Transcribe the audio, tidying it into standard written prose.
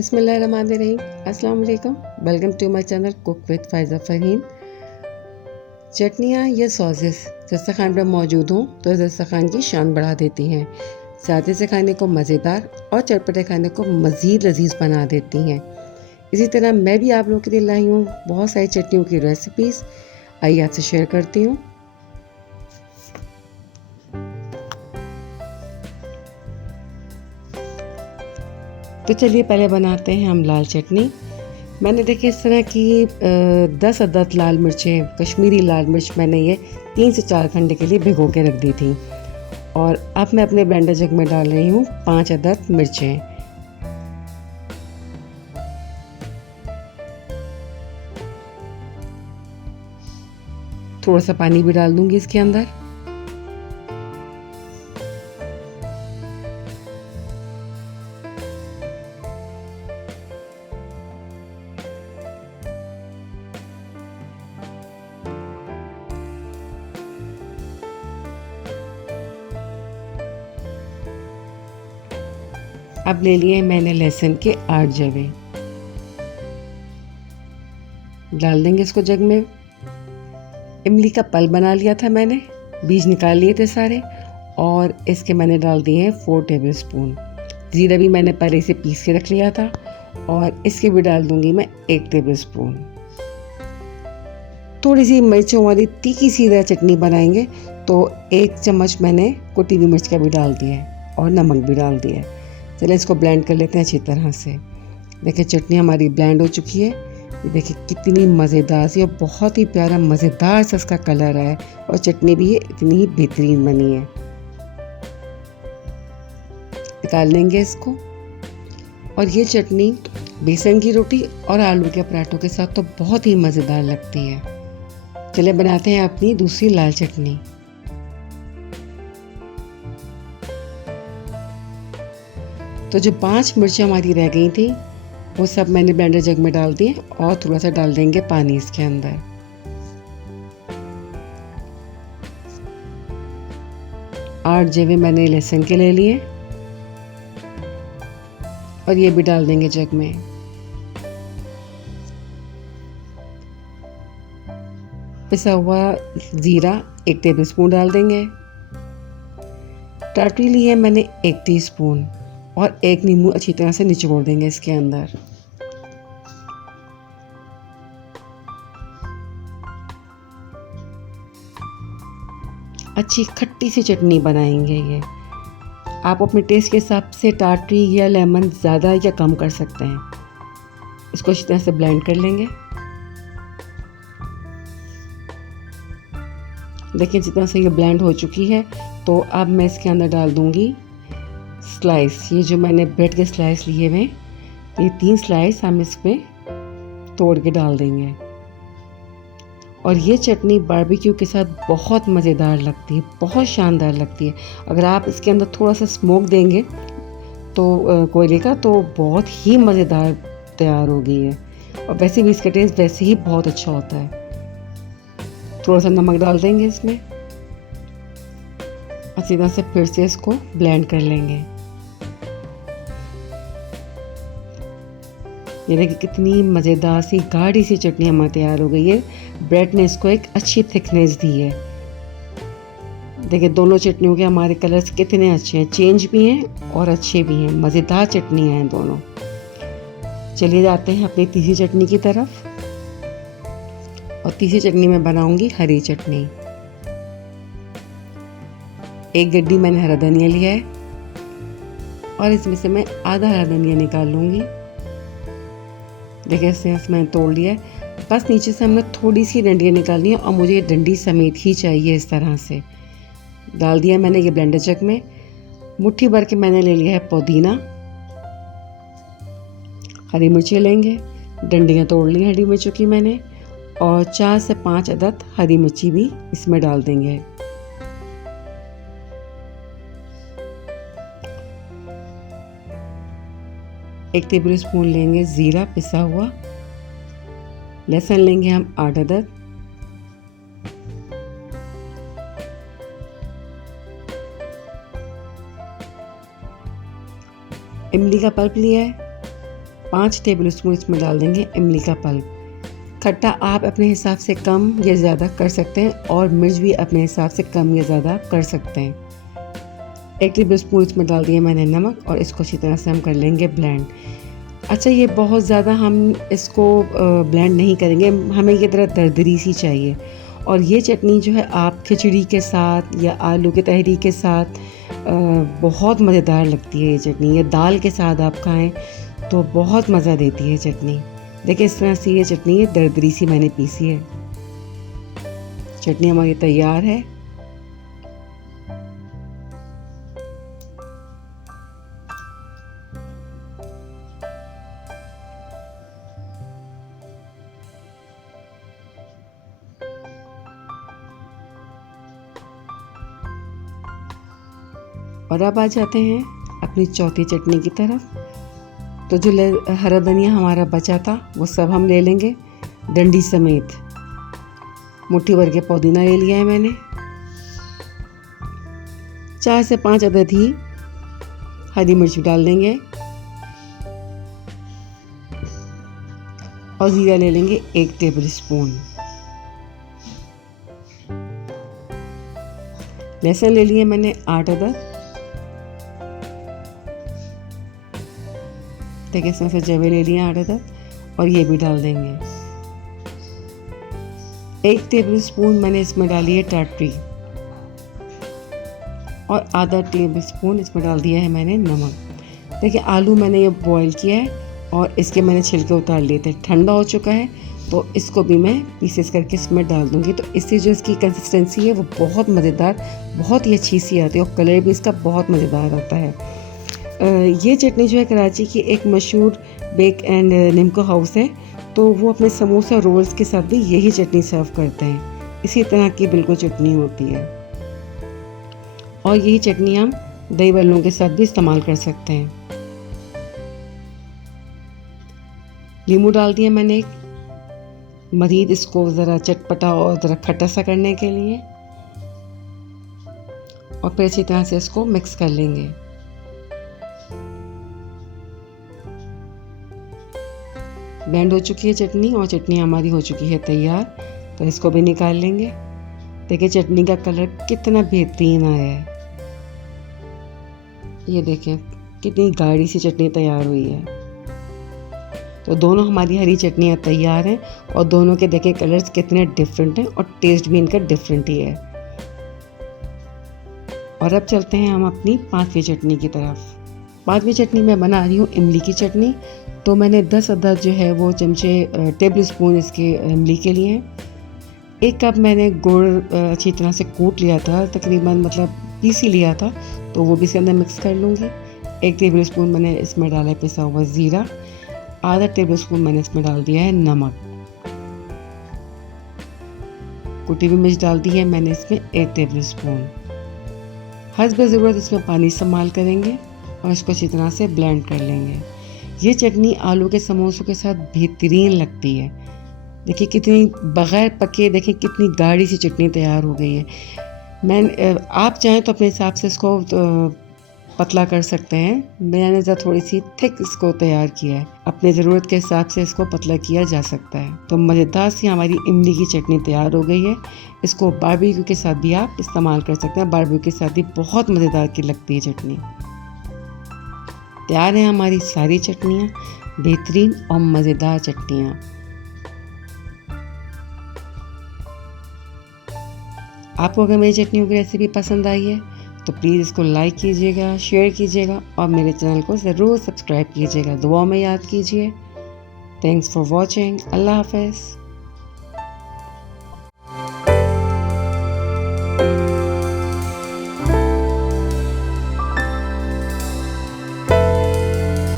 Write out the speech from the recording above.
बिस्मिल्लाहिर्रहमानिर्रहीम। अस्सलाम वालेकुम। Welcome to my channel cook with Faiza Fahim. चटनियाँ या सॉसेस दस्तरखान पर मौजूद हों तो दस्तरखान की शान बढ़ा देती हैं। सादे से खाने को मज़ेदार और चटपटे खाने को मज़ीद लजीज बना देती हैं। इसी तरह मैं भी आप लोगों के लिए लाई हूँ बहुत सारी चटनियों की रेसिपीज़। आइए आपसे शेयर करती हूँ। तो चलिए पहले बनाते हैं हम लाल चटनी। मैंने देखिए इस तरह की 10 अदद लाल मिर्चें, कश्मीरी लाल मिर्च मैंने ये 3 से 4 घंटे के लिए भिगो के रख दी थी। और अब मैं अपने ब्लेंडर जग में डाल रही हूँ 5 अदद मिर्चें। थोड़ा सा पानी भी डाल दूंगी इसके अंदर। अब ले लिए मैंने लहसुन के 8 जवे, डाल देंगे इसको जग में। इमली का पल बना लिया था मैंने, बीज निकाल लिए थे सारे, और इसके मैंने डाल दिए हैं 4 टेबल स्पून। ज़ीरा भी मैंने पहले से पीस के रख लिया था, और इसके भी डाल दूंगी मैं 1 टेबल स्पून। थोड़ी सी मिर्चों वाली तीखी सी चटनी बनाएंगे तो 1 चम्मच मैंने कुटी हुई मिर्च का भी डाल दिया है, और नमक भी डाल दिया है। चलिए इसको ब्लेंड कर लेते हैं अच्छी तरह से। देखिए चटनी हमारी ब्लेंड हो चुकी है। ये देखिए कितनी मज़ेदार सी और बहुत ही प्यारा मज़ेदार सा इसका कलर है, और चटनी भी ये इतनी ही बेहतरीन बनी है। निकाल लेंगे इसको। और ये चटनी बेसन की रोटी और आलू के पराठों के साथ तो बहुत ही मज़ेदार लगती है। चलिए बनाते हैं अपनी दूसरी लाल चटनी। तो जो 5 मिर्चें हमारी रह गई थी वो सब मैंने ब्लेंडर जग में डाल दिए, और थोड़ा सा डाल देंगे पानी इसके अंदर। आठ जवे मैंने लहसुन के ले लिए, और ये भी डाल देंगे जग में। पिसा हुआ ज़ीरा 1 टेबल स्पून डाल देंगे। टाटरी ली है मैंने 1 टीस्पून, और 1 नींबू अच्छी तरह से निचोड़ देंगे इसके अंदर। अच्छी खट्टी सी चटनी बनाएंगे ये। आप अपने टेस्ट के हिसाब से टाटरी या लेमन ज़्यादा या कम कर सकते हैं। इसको अच्छी तरह से ब्लेंड कर लेंगे। देखिए जितना से ये ब्लेंड हो चुकी है, तो अब मैं इसके अंदर डाल दूंगी स्लाइस। ये जो मैंने ब्रेड के स्लाइस लिए हुए, ये 3 स्लाइस हम इसमें तोड़ के डाल देंगे। और ये चटनी बारबेक्यू के साथ बहुत मज़ेदार लगती है, बहुत शानदार लगती है। अगर आप इसके अंदर थोड़ा सा स्मोक देंगे तो कोयले का, तो बहुत ही मज़ेदार तैयार हो गई है। और वैसे भी इसका टेस्ट वैसे ही बहुत अच्छा होता है। थोड़ा सा नमक डाल देंगे इसमें, अच्छी तरह से फिर से इसको ब्लेंड कर लेंगे। ये देखिए कितनी मज़ेदार सी गाढ़ी सी चटनी हमारी तैयार हो गई है। ब्रेड ने इसको एक अच्छी थिकनेस दी है। देखिए दोनों चटनियों के हमारे कलर्स कितने अच्छे हैं, चेंज भी हैं और अच्छे भी हैं। मज़ेदार चटनियाँ हैं दोनों। चलिए जाते हैं अपनी तीसरी चटनी की तरफ। और तीसरी चटनी में बनाऊंगी हरी चटनी। 1 गड्डी मैंने हरा धनिया लिया है, और इसमें से मैं आधा हरा धनिया निकाल लूँगी। देखिए इसे मैंने तोड़ लिया है। बस नीचे से हमने थोड़ी सी डंडियाँ निकालनी है, और मुझे ये डंडी समेत ही चाहिए इस तरह से। डाल दिया मैंने ये ब्लेंडर जग में। मुट्ठी भर के मैंने ले लिया है पुदीना। हरी मिर्ची लेंगे, डंडियाँ तोड़ ली हरी मिर्चों की मैंने, और 4 से 5 अदद हरी मिर्ची भी इसमें डाल देंगे। एक टेबल स्पून लेंगे ज़ीरा पिसा हुआ। लहसुन लेंगे हम 8 अदद। इमली का पल्प लिया है, 5 टेबल स्पून इसमें डाल देंगे इमली का पल्प। खट्टा आप अपने हिसाब से कम या ज़्यादा कर सकते हैं और मिर्च भी अपने हिसाब से कम या ज़्यादा कर सकते हैं। 1 टेबल स्पून इसमें डाल दिया मैंने नमक और इसको अच्छी तरह से हम कर लेंगे ब्लेंड। अच्छा, ये बहुत ज़्यादा हम इसको ब्लेंड नहीं करेंगे, हमें ये तरह दरदरी सी चाहिए। और ये चटनी जो है आप खिचड़ी के साथ या आलू के तहरी के साथ बहुत मज़ेदार लगती है। ये चटनी ये दाल के साथ आप खाएं तो बहुत मज़ा देती है चटनी। देखिए इस तरह से ये चटनी है दरदरी सी मैंने पीसी है। चटनी हमारी तैयार है। और अब आ जाते हैं अपनी चौथी चटनी की तरफ। तो जो हरा धनिया हमारा बचा था वो सब हम ले लेंगे डंडी समेत। मुट्ठी भर के पुदीना ले लिया है मैंने। 4 से 5 अदद ही हरी मिर्च डाल देंगे और जीरा ले लेंगे 1 टेबल स्पून। लहसुन ले लिए मैंने 8 अदद। देखिए इसमें से जवे ले लिए 8 अदद और ये भी डाल देंगे। 1 टेबल स्पून मैंने इसमें डाली है टाटरी और आधा टेबल स्पून इसमें डाल दिया है मैंने नमक। देखिए आलू मैंने ये बॉईल किया है और इसके मैंने छिलके उतार लिए थे। ठंडा हो चुका है तो इसको भी मैं पीसेस करके इसमें डाल दूंगी। तो इससे जो इसकी कंसिस्टेंसी है वो बहुत मज़ेदार, बहुत ही अच्छी सी आती है और कलर भी इसका बहुत मज़ेदार आता है। ये चटनी जो है कराची की एक मशहूर बेक एंड निम्को हाउस है, तो वो अपने समोसा रोल्स के साथ भी यही चटनी सर्व करते हैं। इसी तरह की बिल्कुल चटनी होती है और यही चटनी हम दही बल्लों के साथ भी इस्तेमाल कर सकते हैं। नींबू डाल दिया मैंने एक, मज़ीद इसको ज़रा चटपटा और ज़रा खट्टा सा करने के लिए, और फिर इसी तरह से इसको मिक्स कर लेंगे। ब्लेंड हो चुकी है चटनी और चटनी हमारी हो चुकी है तैयार। तो इसको भी निकाल लेंगे। देखिए चटनी का कलर कितना बेहतरीन आया है। ये देखें कितनी गाढ़ी सी चटनी तैयार हुई है। तो दोनों हमारी हरी चटनियाँ तैयार हैं और दोनों के देखें कलर्स कितने डिफरेंट हैं और टेस्ट भी इनका डिफरेंट ही है। और अब चलते हैं हम अपनी 5वीं चटनी की तरफ। 5वीं चटनी मैं बना रही हूँ इमली की चटनी। तो मैंने 10 अदद जो है वो चमचे टेबल स्पून इसके इमली के लिए हैं। 1 कप मैंने गुड़ अच्छी तरह से कूट लिया था, तकरीबन मतलब पीस ही लिया था, तो वो भी इसके अंदर मिक्स कर लूँगी। 1 टेबल स्पून मैंने इसमें डाला है पिसा हुआ ज़ीरा। आधा टेबल स्पून मैंने इसमें डाल दिया है नमक। कुटी हुई मिर्च डाल दी है मैंने इसमें 1 टेबल स्पून। हस्ब ज़रूरत इसमें पानी इस्तेमाल करेंगे और इसको अच्छी तरह से ब्लेंड कर लेंगे। ये चटनी आलू के समोसों के साथ बेहतरीन लगती है। देखिए कितनी बग़ैर पके, देखिए कितनी गाढ़ी सी चटनी तैयार हो गई है। आप चाहें तो अपने हिसाब से इसको पतला कर सकते हैं। मैंने ज़रा थोड़ी सी थिक इसको तैयार किया है। अपने ज़रूरत के हिसाब से इसको पतला किया जा सकता है। तो मज़ेदार सी हमारी इमली की चटनी तैयार हो गई है। इसको बारबेक्यू के साथ भी आप इस्तेमाल कर सकते हैं। बारबेक्यू के साथ भी बहुत मज़ेदार की लगती है चटनी। तैयार है हमारी सारी चटनियाँ, बेहतरीन और मज़ेदार चटनियाँ। आपको अगर मेरी चटनियों की रेसिपी पसंद आई है तो प्लीज़ इसको लाइक कीजिएगा, शेयर कीजिएगा और मेरे चैनल को ज़रूर सब्सक्राइब कीजिएगा। दुआ में याद कीजिए। Thanks for watching. अल्लाह हाफ़िज़।